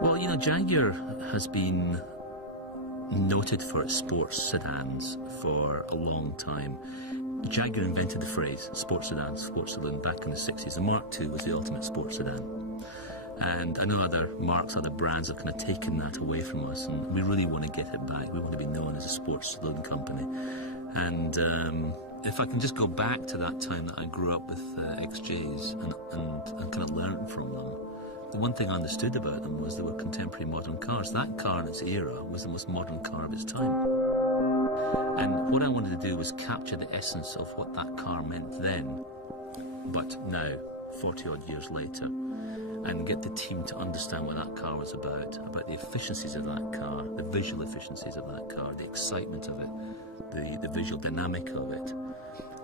Well, you know, Jaguar has been noted for its sports sedans for a long time. Jaguar invented the phrase sports sedan, sports saloon back in the 60s. The Mark II was the ultimate sports sedan. And I know other marks, other brands have kind of taken that away from us, and we really want to get it back. We want to be known as a sports saloon company. And if I can just go back to that time that I grew up with XJs and kind of learned from them, the one thing I understood about them was they were contemporary modern cars. That car in its era was the most modern car of its time. And what I wanted to do was capture the essence of what that car meant then, but now, 40 odd years later, and get the team to understand what that car was about the efficiencies of that car, the visual efficiencies of that car, the excitement of it, the visual dynamic of it,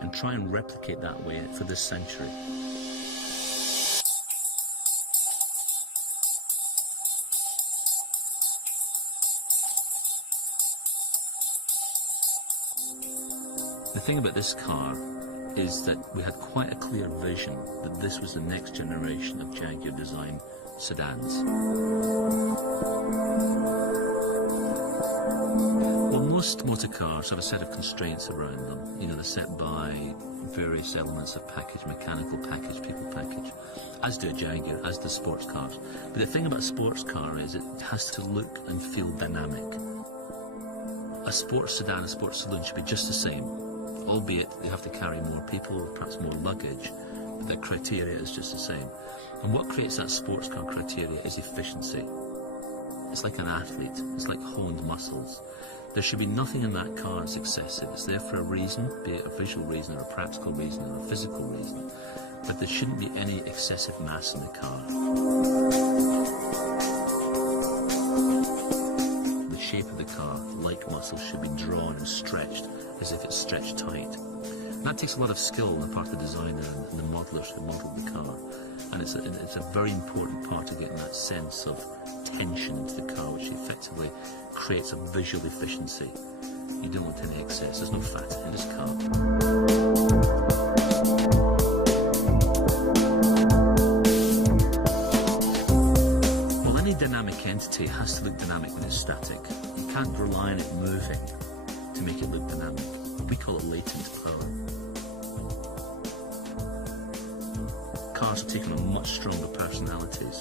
and try and replicate that way for this century. The thing about this car is that we had quite a clear vision that this was the next generation of Jaguar design sedans. Well, most motor cars have a set of constraints around them. You know, they're set by various elements of package, mechanical package, people package, as do a Jaguar, as do sports cars. But the thing about a sports car is it has to look and feel dynamic. A sports sedan, a sports saloon should be just the same, albeit they have to carry more people, perhaps more luggage, but the criteria is just the same. And what creates that sports car criteria is efficiency. It's like an athlete, it's like honed muscles. There should be nothing in that car that's excessive. It's there for a reason, be it a visual reason or a practical reason or a physical reason, but there shouldn't be any excessive mass in the car. The shape of the car, like muscles, should be drawn and stretched as if it's stretched tight. And that takes a lot of skill on the part of the designer and the modelers who modelled the car. And it's a very important part of getting that sense of tension into the car, which effectively creates a visual efficiency. You don't want any excess. There's no fat in this car. Well, any dynamic entity has to look dynamic when it's static. You can't rely on it moving to make it look dynamic. We call it latent power. Cars are taking on much stronger personalities.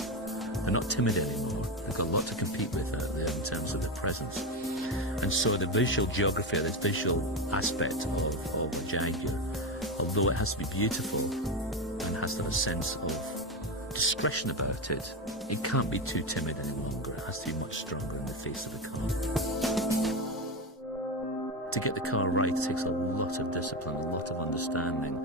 They're not timid anymore. They've got a lot to compete with out there in terms of their presence. And so the visual geography, this visual aspect of a Jaguar, although it has to be beautiful and has to have a sense of discretion about it, it can't be too timid any longer. It has to be much stronger in the face of the car. To get the car right takes a lot of discipline, a lot of understanding.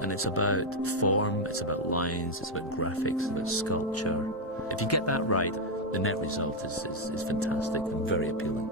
And it's about form, it's about lines, it's about graphics, it's about sculpture. If you get that right, the net result is fantastic and very appealing.